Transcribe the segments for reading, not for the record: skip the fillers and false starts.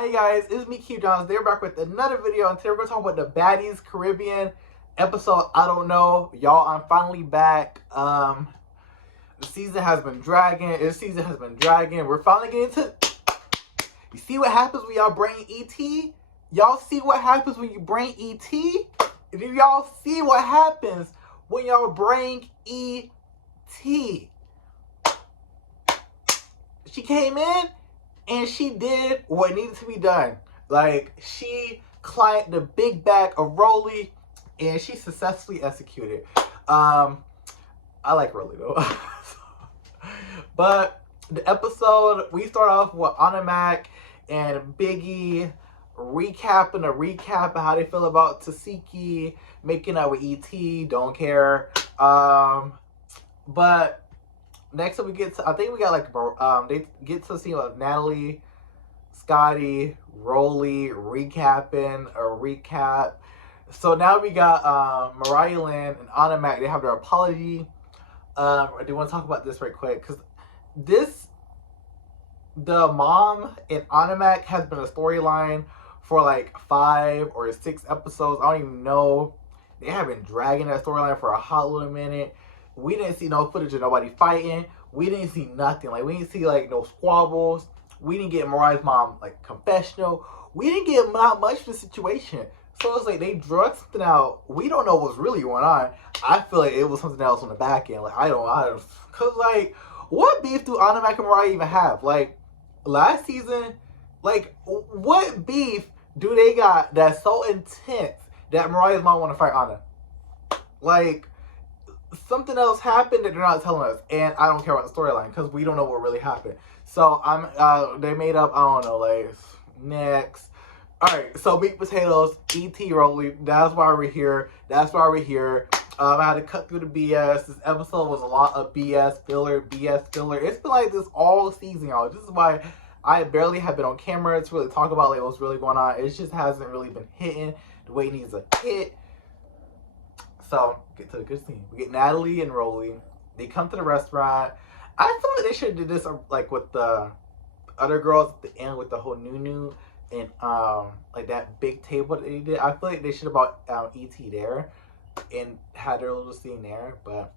Hi guys, it's me, Q Johns. They're back with another video, and today we're going to talk about the Baddies Caribbean episode. I don't know, y'all. I'm finally back. The season has been dragging. We're finally getting to. You see what happens when y'all bring ET? Y'all see what happens when you bring ET? Do y'all see what happens when y'all bring ET? She came in and she did what needed to be done. Like, she climbed the big bag of Rolly and she successfully executed. I like Rolly though. But the episode, we start off with Anna and Biggie recapping of how they feel about Tasiki making out with ET. Don't care. But next up we get to, I think we got like, they get to see like Natalie, Scotty, Rolly recapping a recap. So now we got Mariah Lynn and Anna Mac. They have their apology. I do want to talk about this right quick because the mom and Anna Mac has been a storyline for like 5 or 6 episodes. I don't even know. They have been dragging that storyline for a hot little minute. We didn't see no footage of nobody fighting. We didn't see nothing. Like, we didn't see like no squabbles. We didn't get Mariah's mom like confessional. We didn't get not much of the situation. So it's like they drug something out. We don't know what's really going on. I feel like it was something else on the back end. Like, I don't, cause like, what beef do Anna Mac and Mariah even have? Like, last season, like, what beef do they got that's so intense that Mariah's mom want to fight Anna? Like, something else happened that they're not telling us, and I don't care about the storyline because we don't know what really happened. So they made up, I don't know, like, next. All right, so meat potatoes, ET Rolly. That's why we're here. I had to cut through the BS. This episode was a lot of BS filler. It's been like this all season, y'all. This is why I barely have been on camera to really talk about like what's really going on. It just hasn't really been hitting the way it needs to hit. So, get to the good scene. We get Natalie and Rolly. They come to the restaurant. I feel like they should have did this like with the other girls at the end with the whole Nunu and like that big table that they did. I feel like they should have brought ET there and had their little scene there, but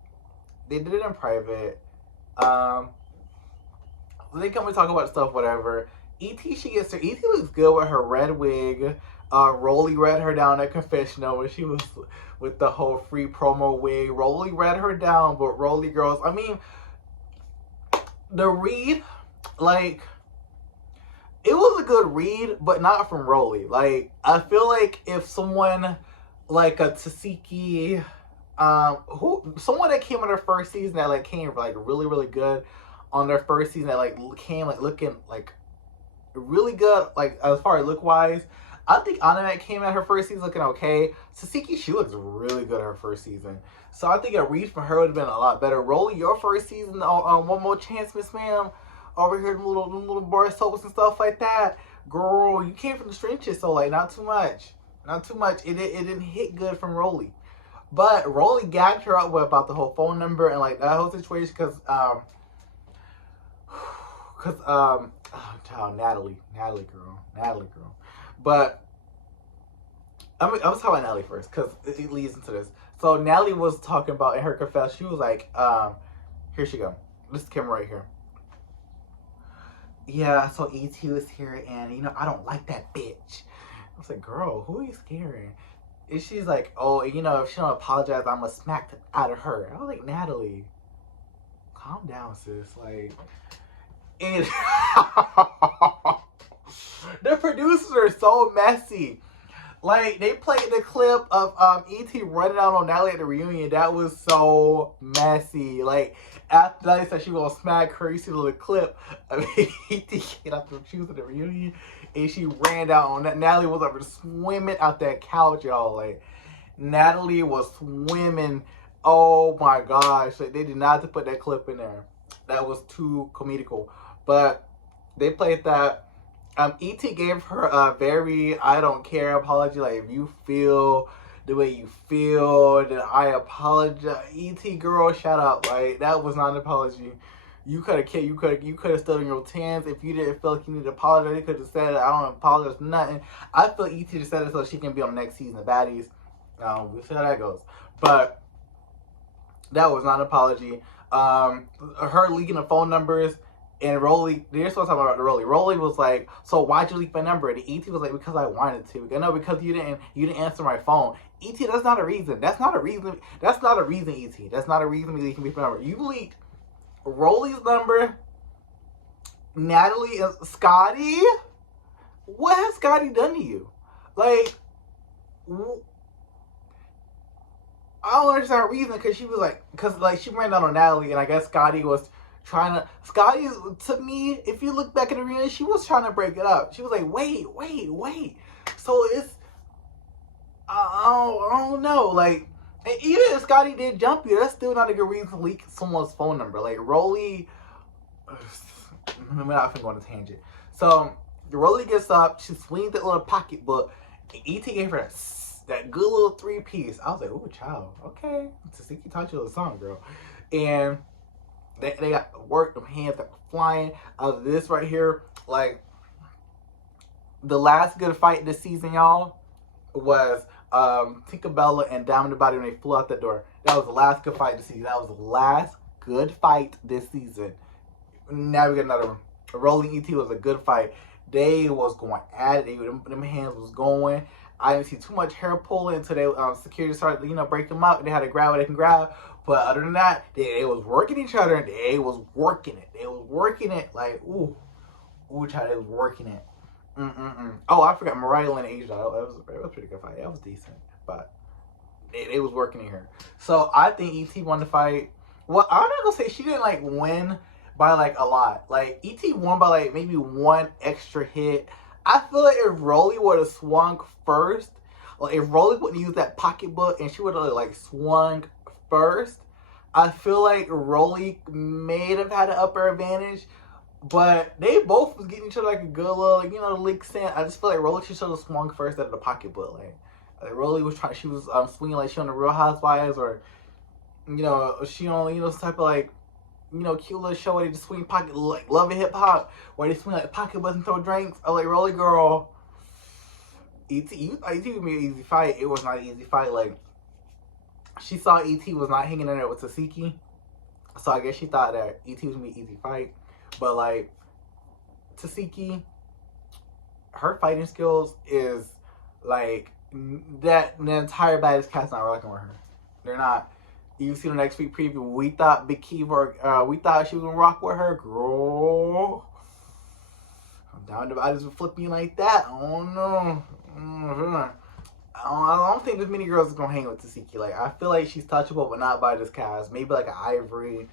they did it in private. They come and talk about stuff, whatever. ET, she gets her. ET looks good with her red wig. Rolly read her down at confessional when she was with the whole free promo wig. Rolly read her down, but Rolly girls, I mean, the read, like, it was a good read, but not from Rolly. Like, I feel like if someone like a Tasiki, someone that came on their first season that like came like really, really good on their first season that like came like looking like really good, like as far as look wise. I think Anna Mac came at her first season looking okay. Tasiki, she looks really good at her first season. So I think a read for her would have been a lot better. Rolly, your first season One More Chance, Miss Ma'am. Over here, them little bar soaps and stuff like that. Girl, you came from the trenches, so like not too much. It didn't hit good from Rolly. But Rolly gagged her up with about the whole phone number and like that whole situation because Natalie girl. But I was talking about Natalie first because it leads into this. So Natalie was talking about in her confession. She was like, here she go. This is the camera right here. Yeah, so ET was here and, you know, I don't like that bitch. I was like, girl, who are you scaring? And she's like, oh, you know, if she don't apologize, I'm gonna smack it out of her. I was like, Natalie, calm down, sis. Like, and the producers are so messy. Like, they played the clip of ET running out on Natalie at the reunion. That was so messy. Like, after Natalie said she was gonna smack her, you see the little clip of ET get out the shoes at the reunion, and she ran down on that. Natalie was up swimming out that couch, y'all. Like, Natalie was swimming. Oh my gosh. Like, they did not have to put that clip in there. That was too comedical. But they played that. ET gave her a very I don't care apology. Like, if you feel the way you feel, then I apologize. ET girl, shout out. Like, that was not an apology. You could have stood on your tens. If you didn't feel like you needed to apologize, you could have said, I don't apologize for nothing. I feel ET just said it so she can be on the next season of Baddies. We'll see how that goes. But that was not an apology. Her leaking the phone numbers, and Rolly, they're supposed to talk about Rolly. Rolly was like, so why'd you leak my number? And ET was like, because I wanted to. No, because you didn't answer my phone. ET, that's not a reason. That's not a reason, ET. That's not a reason me leaking my number. You leaked Rolly's number, Natalie and Scotty. What has Scotty done to you? Like, I don't understand her reason, because she was like, she ran down on Natalie, and I guess Scotty was trying to, Scotty, to me, if you look back at the arena, she was trying to break it up. She was like, wait. So it's, I don't know, like, and even if Scotty did jump you, that's still not a good reason to leak someone's phone number. Like, Rolly, I'm not going to go on a tangent. So, Rolly gets up, she swings that little pocketbook, and ET gave her that good little 3-piece. I was like, ooh, child, okay. Tasiki taught you the song, girl. And they got work, them hands that were flying. Out of this right here, like, the last good fight this season, y'all, was Tinkerbella and Diamond the Body when they flew out the door. That was the last good fight this season. That was the last good fight this season. Now we got another one. Rolling ET was a good fight. They was going at it. Them hands was going. I didn't see too much hair pulling until they security started, break them up, and they had to grab what they can grab. But other than that, they was working each other, and they was working it. They was working it like, ooh, child, they was working it. Oh, I forgot Mariah and Asia. That was a pretty good fight. That was decent, but they was working in here. So I think ET won the fight. Well, I'm not gonna say she didn't win by a lot. ET won by maybe one extra hit. I feel like if Rolly would have swung first, if Rolly wouldn't use that pocketbook and she would have swung first, I feel like Rolly may have had an upper advantage. But they both was getting each other a good little, lick sand. I just feel like Rolly should have swung first out of the pocketbook. Like Rolly was trying, she was swinging like she on the Real Housewives, or she on some type of cute little show where they just swing pocket, Love and Hip Hop, where they swing pocketbooks and throw drinks. I'm like, Rolly girl, ET, you thought ET would be an easy fight. It was not an easy fight. She saw ET was not hanging in there with Tasiki, so I guess she thought that ET was gonna be an easy fight. But Tasiki, her fighting skills is that the entire Baddies cast not rocking with her. They're not. You see the next week preview. We thought Big Kiva, we thought she was gonna rock with her, girl. Down the Baddies would flip me like that. Oh no. I don't think there's many girls that's gonna hang with Tasiki. I feel like she's touchable, but not by this cast. Maybe an Ivory.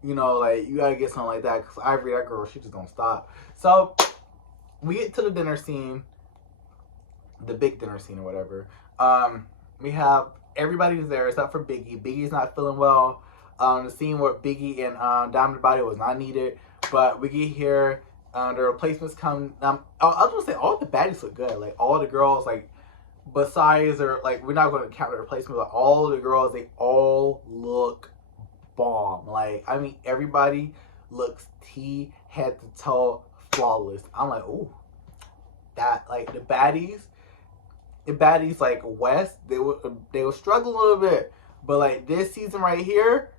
You gotta get something like that, because Ivory, that girl, she just don't stop. So, we get to the dinner scene, the big dinner scene or whatever. We have, everybody's there except for Biggie. Biggie's not feeling well. The scene where Biggie and Diamond Body was not needed, but we get here, the replacements come. I was gonna say, all the baddies look good. All the girls, besides, or, we're not gonna count the replacements, but all the girls, they all look bomb. Everybody looks T head to toe flawless. I'm like, ooh, that the baddies West, they were struggling a little bit, but this season right here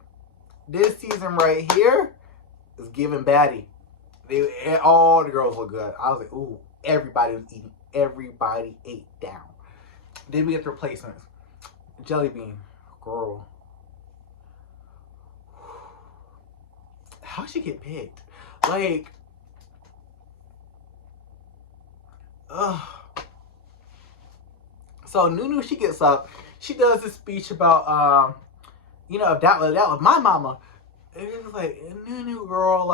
is giving baddie. All the girls look good. I was like, ooh, everybody was eating. Everybody ate down. Then we get the replacements. Jelly Bean, girl. How'd she get picked? So Nunu, she gets up. She does this speech about, if that was my mama. It was Nunu, girl,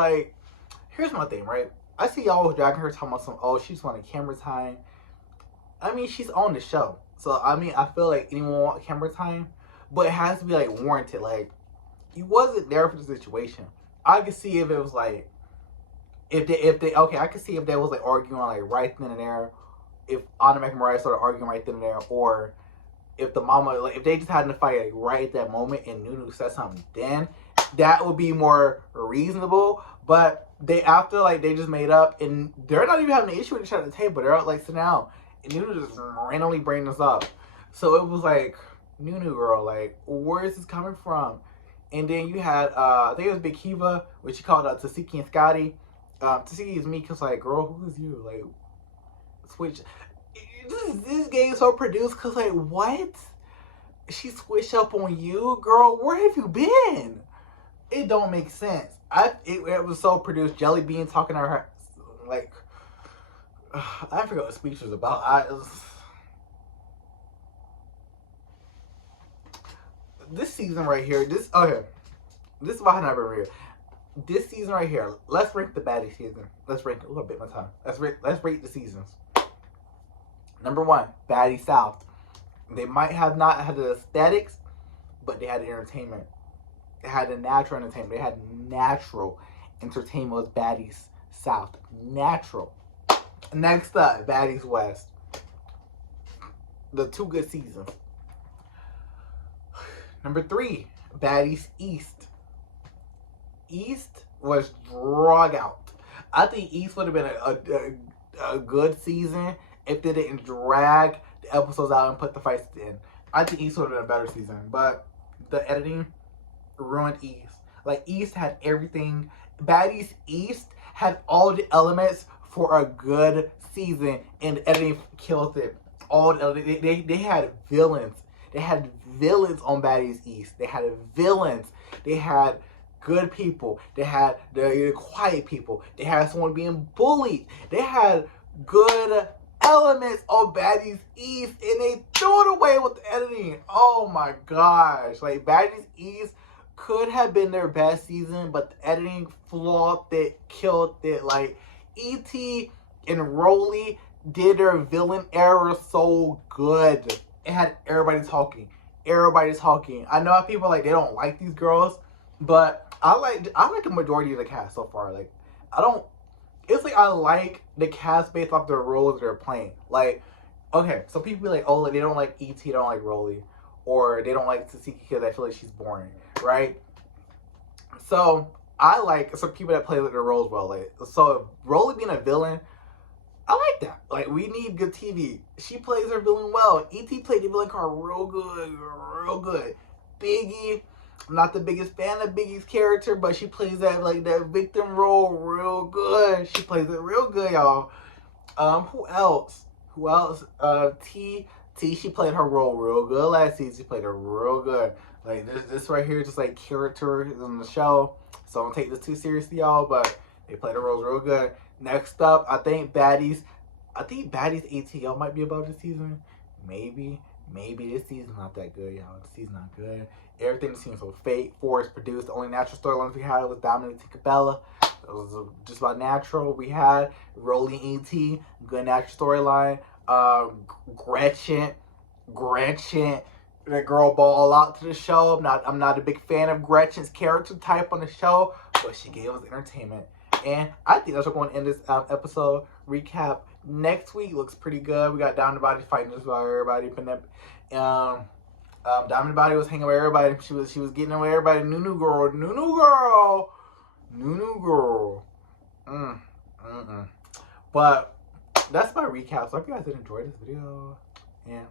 here's my thing, right? I see y'all dragging her talking about she just wanted camera time. She's on the show. So, I feel like anyone want camera time, but it has to be, warranted. You wasn't there for the situation. I could see if it was if they I could see if they was arguing right then and there, if Automatic and Mariah started arguing right then and there, or if the mama if they just had to fight right at that moment and Nunu said something, then that would be more reasonable. But they after like they just made up and they're not even having an issue with each other at the table. They're like sit down and Nunu just randomly bring this up. So it was like Nunu girl, like where is this coming from? And then you had I think it was Big Kiva, which she called Tasiki and Scotty. Tasiki is me because like girl, who is you? Like switch. This game is so produced because like what? She switched up on you, girl. Where have you been? It don't make sense. It was so produced. Jelly Bean talking to her like I forgot what the speech was about. This season right here. This is why I never read. This season right here. Let's rank the baddie season. Let's rank a little bit my time. Let's rate the seasons. Number 1, Baddie South. They might have not had the aesthetics, but they had the entertainment. They had the natural entertainment. They had natural entertainment with Baddies South. Natural. Next up, Baddies West. The 2 good seasons. Number 3, Baddies East. East was drug out. I think East would have been a good season if they didn't drag the episodes out and put the fights in. I think East would have been a better season, but the editing ruined East. Like East had everything. Baddies East had all the elements for a good season, and the editing killed it. They had villains. They had villains on Baddies East. They had villains. They had good people. They had the quiet people. They had someone being bullied. They had good elements on Baddies East, and they threw it away with the editing. Oh my gosh. Like, Baddies East could have been their best season, but the editing flawed it, killed it. Like, E.T. and Rolly did their villain era so good. It had everybody talking. Everybody's talking. I know people like they don't like these girls, but I like the majority of the cast so far. Like, it's like I like the cast based off the roles they're playing. Like, okay, so people be like, oh, like, they don't like E.T., they don't like Rolly, or they don't like Tasiki because I feel like she's boring, right? So I like some people that play with their roles well. Like, so Rolly being a villain, I like that. Like, we need good TV. She plays her villain well. E.T. played the villain card real good, real good. Biggie, I'm not the biggest fan of Biggie's character, but she plays that victim role real good. She plays it real good, y'all. Who else? T, she played her role real good last season. She played her real good. Like, this right here, just like character in the show. So don't take this too seriously, y'all, but they played the roles real good. Next up, I think Baddies ATL might be about this season. Maybe this season's not that good, y'all. This season's not good. Everything seems so fake, forced, produced. The only natural storylines we had was Dominic Tinkerbella. It was just about natural. We had Rolling E.T., good natural storyline. Gretchen, that girl ball out to the show. I'm not a big fan of Gretchen's character type on the show, but she gave us entertainment. And I think that's what we're going to end this episode recap. Next week looks pretty good. We got Diamond Body fighting just about everybody. Diamond Body was hanging with everybody. She was getting with everybody. Nunu girl. But that's my recap. So I hope you guys did enjoy this video. And